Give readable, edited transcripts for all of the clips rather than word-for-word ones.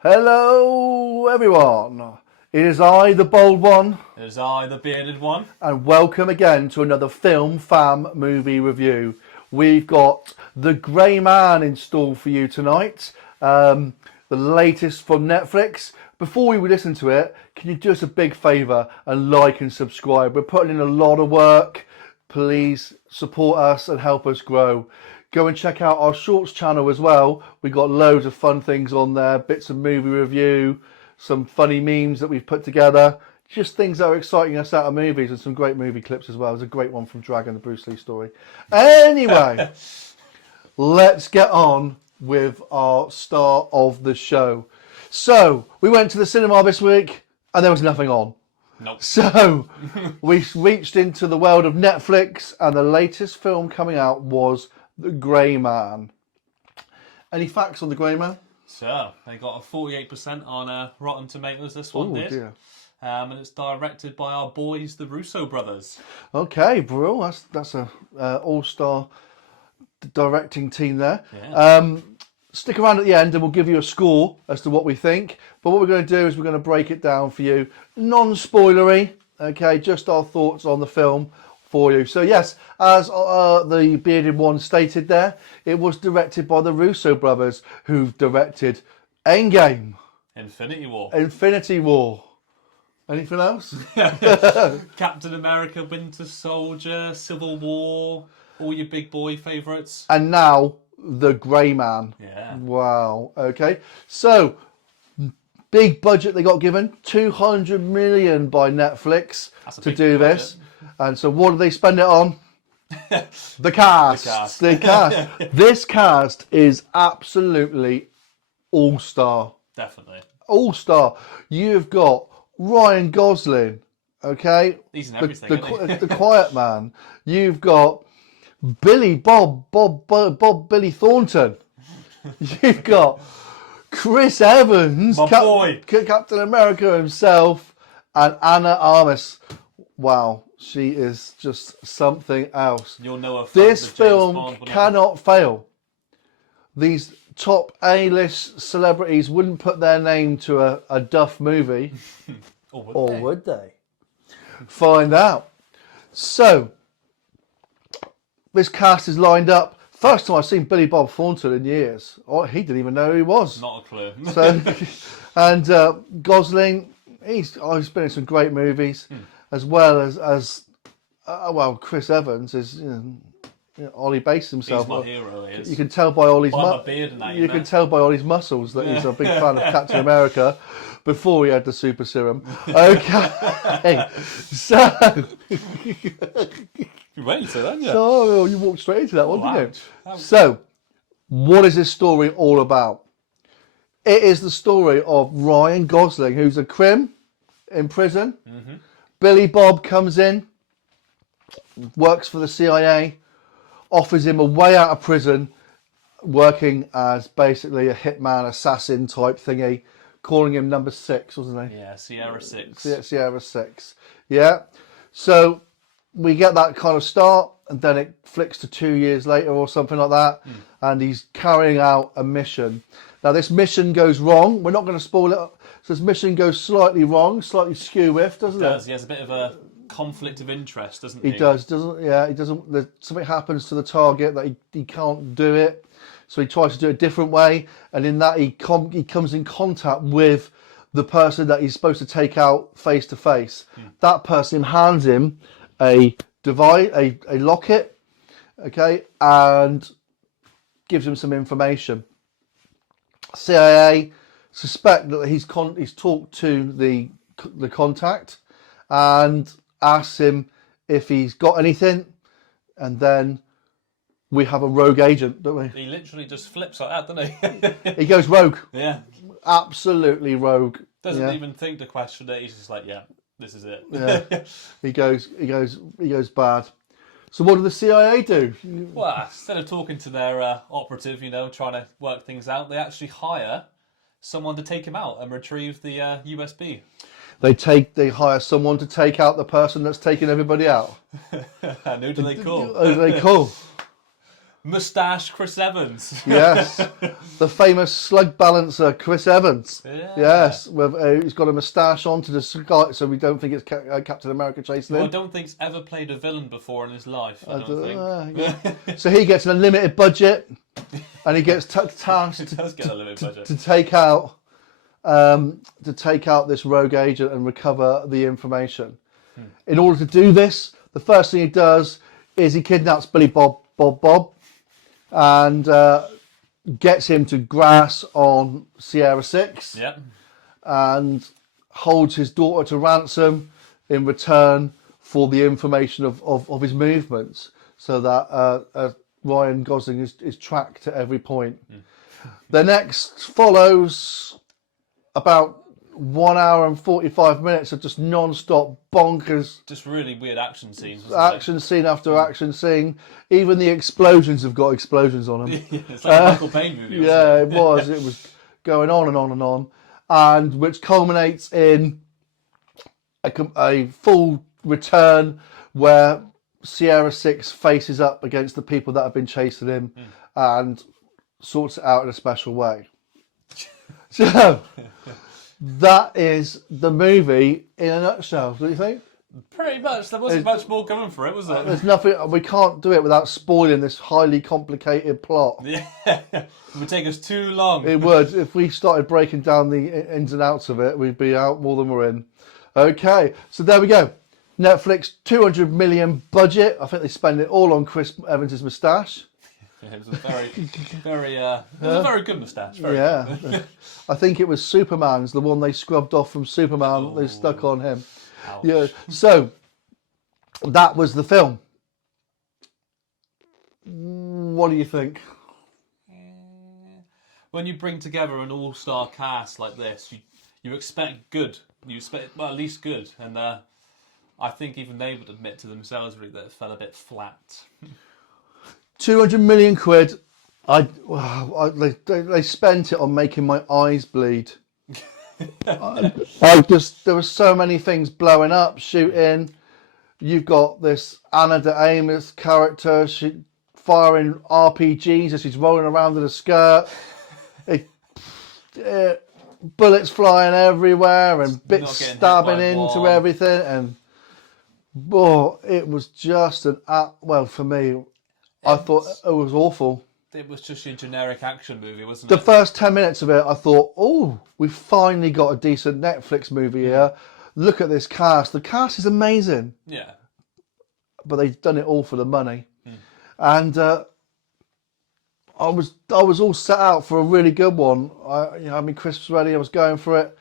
Hello, everyone. It is I, the bold one, It is I, the bearded one. and welcome again to another Film Fam movie review. We've got The Grey Man in store for you tonight, the latest from Netflix. Before we listen to it, can you do us a big favour and like and subscribe? We're putting in a lot of work. Please support us and help us grow. Go and check out our Shorts channel as well. We've got loads of fun things on there, bits of movie review, some funny memes that we've put together, just things that are exciting us out of movies, and some great movie clips as well. There's a great one from Dragon, the Bruce Lee story. Anyway, let's get on with our star of the show. So, we went to the cinema this week and there was nothing on. Nope. So, we reached into the world of Netflix, and the latest film coming out was The Grey Man. Any facts on The Grey Man? So, they got a 48% on Rotten Tomatoes, this one did. Dear. And it's directed by our boys, the Russo brothers. Okay, bro, that's a all-star directing team there. Yeah. Stick around at the end and we'll give you a score as to what we think. But what we're going to do is we're going to break it down for you, non-spoilery, okay, just our thoughts on the film for you. So yes, as the bearded one stated there, it was directed by the Russo brothers, who've directed Endgame, Infinity War. Anything else? Captain America, Winter Soldier, Civil War, all your big boy favourites. And now The Grey Man. Yeah. Wow. Okay. So, big budget they got given, 200 million by Netflix to do this. And so what do they spend it on? The cast. The cast. This cast is absolutely all-star. Definitely. All-star. You've got Ryan Gosling, okay? He's in everything, isn't he? The Quiet Man. You've got Billy Thornton. You've got Chris Evans, My boy. Captain America himself, and Anna Armas. Wow, she is just something else. You'll know her. This film cannot fail. These top A-list celebrities wouldn't put their name to a Duff movie. Or would they? Find out. So, this cast is lined up. First time I've seen Billy Bob Thornton in years. Oh, he didn't even know who he was. Not a clue. So, and Gosling, he's been in some great movies, as well as Chris Evans is, Ollie Bates himself. He's my hero, he is. You can tell by Ollie's beard and that, you can tell by Ollie's muscles that he's a big fan of Captain America before he had the super serum. Okay, so You waited to that, yeah. so you walked straight into that one, didn't you? So, what is this story all about? It is the story of Ryan Gosling, who's a crim in prison. Mm-hmm. Billy Bob comes in, works for the CIA, offers him a way out of prison, working as basically a hitman, assassin type thingy, calling him number 6, wasn't he? Yeah, Sierra 6. Sierra 6. Yeah. So we get that kind of start, and then it flicks to 2 years later or something like that, and he's carrying out a mission. Now this mission goes wrong. We're not going to spoil it. So this mission goes slightly wrong, slightly skew-whiffed, doesn't it? He has a bit of a conflict of interest, doesn't he? He doesn't. He doesn't. Something happens to the target that he can't do it, so he tries to do it a different way, and in that he comes in contact with the person that he's supposed to take out face to face. That person hands him a device, a locket, okay, and gives him some information. CIA suspect that he's talked to the contact and asks him if he's got anything, and then we have a rogue agent, don't we? He literally just flips like that, doesn't he? He goes rogue. Yeah. Absolutely rogue. Doesn't even think to question it. He's just like, yeah, this is it. Yeah. He goes bad. So what do the CIA do? Well, instead of talking to their operative, trying to work things out, they actually hire someone to take him out and retrieve the USB. They hire someone to take out the person that's taking everybody out. And who do they call? Who do they call? Moustache Chris Evans. Yes, the famous slug balancer Chris Evans. Yeah. Yes, he's got a moustache on to the sky, so we don't think it's Captain America chasing Who I him. don't think's ever played a villain before in his life. I don't think. Yeah. So he gets an unlimited budget, and he gets tasked It does get a limited budget. to take out this rogue agent and recover the information. In order to do this, the first thing he does is he kidnaps Billy Bob, and gets him to grass on Sierra 6 Yep. and holds his daughter to ransom in return for the information of his movements, so that Ryan Gosling is tracked at every point. The next follows about 1 hour and 45 minutes of just non-stop bonkers Just really weird action scenes. Wasn't action scene after action scene. Even the explosions have got explosions on them. it? It's like a Michael Bay movie. Yeah, Wasn't it was. It was going on and on and on, and which culminates in a full return where Sierra 6 faces up against the people that have been chasing him and sorts it out in a special way. So that is the movie in a nutshell. Do you think? Pretty much. There wasn't much more coming for it, was there? There's nothing. We can't do it without spoiling this highly complicated plot. Yeah. It would take us too long. It would. If we started breaking down the ins and outs of it, we'd be out more than we're in. Okay, so there we go. Netflix, 200 million budget. I think they spend it all on Chris Evans' moustache. Yeah, it was a very good moustache. Very Yeah. I think it was Superman's, the one they scrubbed off from Superman, they stuck on him. Ouch. Yeah. So that was the film. What do you think? When you bring together an all-star cast like this, you expect good. You expect, well, at least good. And I think even they would admit to themselves really that it fell a bit flat. 200 million quid. They spent it on making my eyes bleed. There were so many things blowing up, shooting. You've got this Anna de Armas character, she firing RPGs as she's rolling around in a skirt. Bullets flying everywhere and bits Not getting hit stabbing by into one. everything, and it was just for me, I thought it was awful. It was just your generic action movie, wasn't The it? first 10 minutes of it, I thought, oh, we've finally got a decent Netflix movie here. Look at this cast. The cast is amazing, Yeah. but they've done it all for the money. And I was all set out for a really good one. Chris was ready. I was going for it,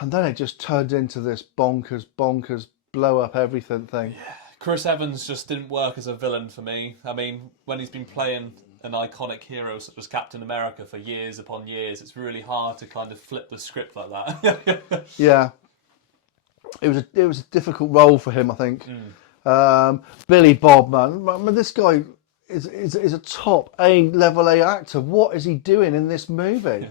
and then it just turned into this bonkers blow up everything thing. Chris Evans just didn't work as a villain for me. I mean, when he's been playing an iconic hero such as Captain America for years upon years, it's really hard to kind of flip the script like that. Yeah, it was a difficult role for him, I think. Billy Bob, man, this guy is a top level A actor. What is he doing in this movie?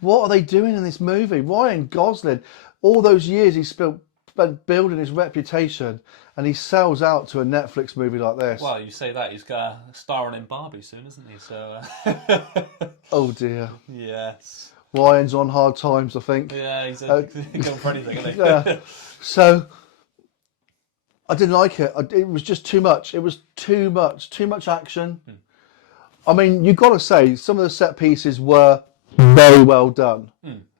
What are they doing in this movie? Ryan Gosling, all those years he spent building his reputation, and he sells out to a Netflix movie like this. Well, you say that, he's starring in Barbie soon, isn't he? So, Oh dear. yes. Ryan's on hard times, I think. Yeah, he's going for anything, isn't he? Yeah. So I didn't like it. It was just too much. It was too much action. I mean, you've got to say some of the set pieces were very well done.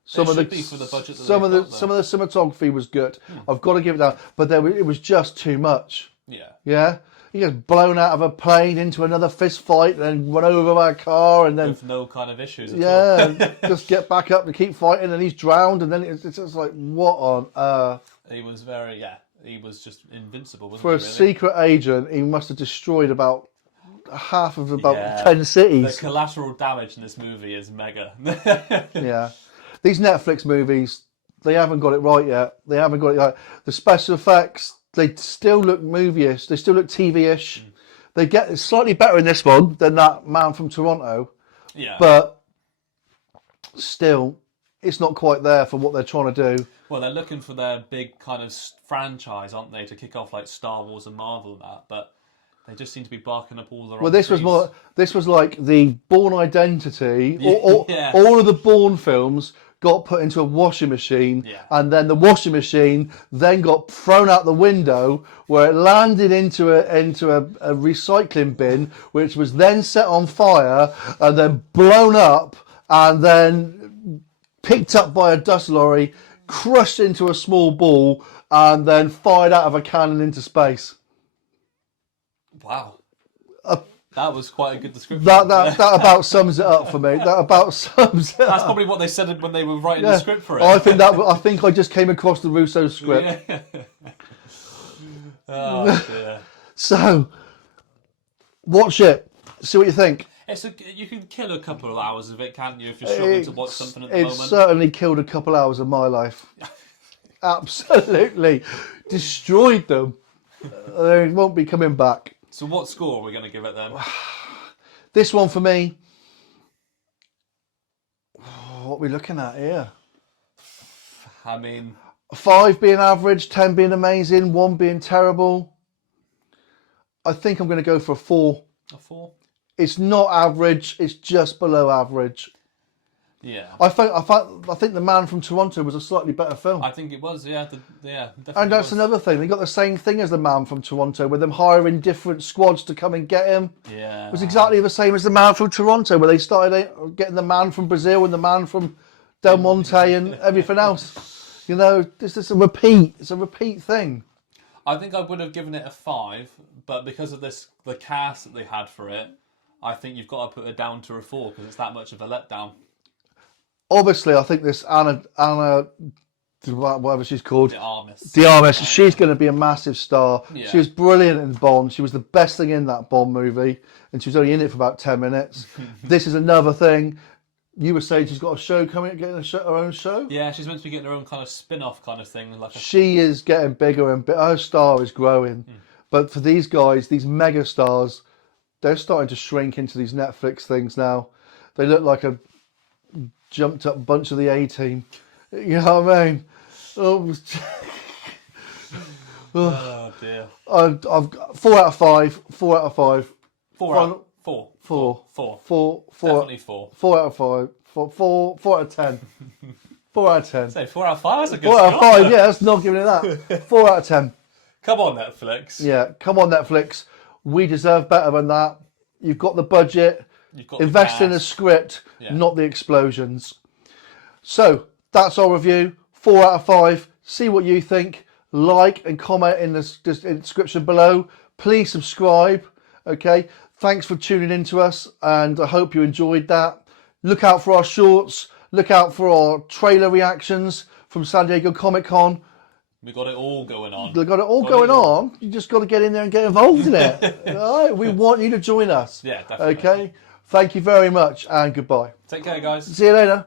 Some of the for the budget that some they've of the got, though. some of the cinematography was good. I've got to give it that, but it was just too much. Yeah. Yeah, he gets blown out of a plane into another fist fight, and then run over by a car, and then With no kind of issues at all. yeah, just get back up and keep fighting, and he's drowned, and then it's just like, what on earth? He was he was just invincible, wasn't For a he, really? secret agent, he must have destroyed about half of about Yeah. 10 The cities. collateral damage in this movie is mega. Yeah, these Netflix movies, they haven't got it right yet. They haven't got it right. The special effects, they still look movie-ish. They still look TV-ish. They get slightly better in this one than that Man from Toronto, Yeah. but still, it's not quite there for what they're trying to do. Well, they're looking for their big kind of franchise, aren't they, to kick off like Star Wars and Marvel and that. But They just seem to be barking up all the wrong Well, this was trees. more. This was like the Bourne Identity. Yeah. All of the Bourne films got put into a washing machine, Yeah. and then the washing machine then got thrown out the window, where it landed into a recycling bin, which was then set on fire and then blown up, and then picked up by a dust lorry, crushed into a small ball, and then fired out of a cannon into space. Wow. That was quite a good description. That about sums it up for me. That about sums it That's up. probably what they said when they were writing the script for it. I think I just came across the Russo script. Yeah. Oh dear. So, watch it. See what you think. You can kill a couple of hours of it, can't you, if you're struggling to watch something at the It moment? certainly killed a couple hours of my life. Absolutely destroyed them. They won't be coming back. So what score are we going to give it then? This one for me. What are we looking at here? I mean, 5 being average, 10 being amazing, 1 being terrible. I think I'm going to go for a 4. a 4? It's not average. It's just below average. Yeah. I think The Man from Toronto was a slightly better film. I think it was, yeah. Definitely And that's was. another thing. They got the same thing as The Man from Toronto, with them hiring different squads to come and get him. Yeah. It was exactly the same as The Man from Toronto, where they started getting the man from Brazil and the man from Del Monte and everything else. You know, this is a repeat. It's a repeat thing. I think I would have given it a 5, but because of the cast that they had for it, I think you've got to put it down to a 4 because it's that much of a letdown. Obviously, I think this Anna, whatever she's called, De Armas, she's going to be a massive star. Yeah. She was brilliant in Bond. She was the best thing in that Bond movie, and she was only in it for about 10 minutes. This is another thing. You were saying she's got a show coming, getting her own show? Yeah, she's meant to be getting her own kind of spin-off kind of thing. She is getting bigger and bigger. Her star is growing. But for these guys, these mega stars, they're starting to shrink into these Netflix things now. They look like a jumped up bunch of the A-Team. You know what I mean? Oh dear. I've got 4 out of 5. 4 out of 5. 4 out. 4. 4. 4. 4. Definitely 4. 4 out of 5. 4 out of 10. 4 out of 10. Say 4 out of 5. That's a good 4 out of score. 5. Yeah, that's not giving it that. 4 out of 10. Come on, Netflix. Yeah, come on, Netflix. We deserve better than that. You've got the budget. You've got Invest the in a cast. script, Yeah. not the explosions. So that's our review. 4 out of 5. See what you think. Like and comment in the description below. Please subscribe. Okay. Thanks for tuning in to us, and I hope you enjoyed that. Look out for our shorts. Look out for our trailer reactions from San Diego Comic-Con. We got it all going on. They've got it all going on. You just got to get in there and get involved in it. All right? We want you to join us. Yeah, definitely. Okay. Thank you very much, and goodbye. Take care, guys. See you later.